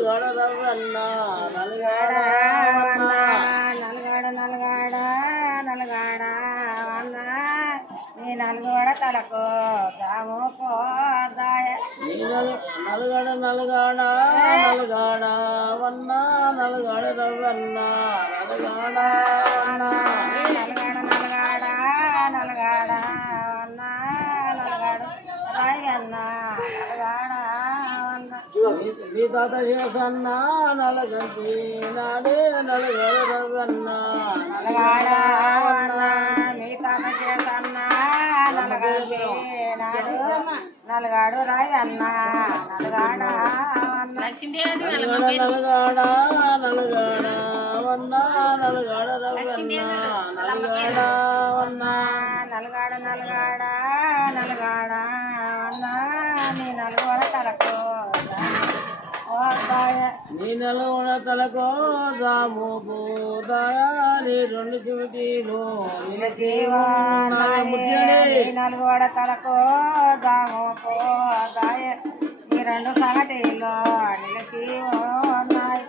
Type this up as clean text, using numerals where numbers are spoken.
నలుగాడ రవ్వన్న నలుగాడ నలుగాడ నలుగాడ నలుగాడ అన్న నీ నలుగోడ తలకు దాము పోదాయ నలుగాడ నలుగాడ నలుగాడ వన్న నలుగాడ రవ్వన్న నలుగాడ నలుగాడ నలుగాడ నలుగాడ అన్న నలుగాడు రాయన్న నలుగాడ మీ తాత చేసన్న నలగంటి నాడే నలుగాడ రవ్వన్న నలుగాడ అన్న మీ తాత చేసన్న నలుగంటి నాడు నలుగాడు రాయన్న నలుగాడ నలుగాడ నలుగాడ వన్న నలుగాడ రవ్వన్న నలుగాడ వన్న నలుగాడ నలుగాడ నలుగాడ అన్న నీ నలుగోడ తలకు నీ నలుగుడ తలకు దాము పోదాయ నీ రెండు చిమిటీలు నలుగోడ తలకు దాము పోదాయ ఈ రెండు సగటీలో నిలిచి ఉన్నాయి.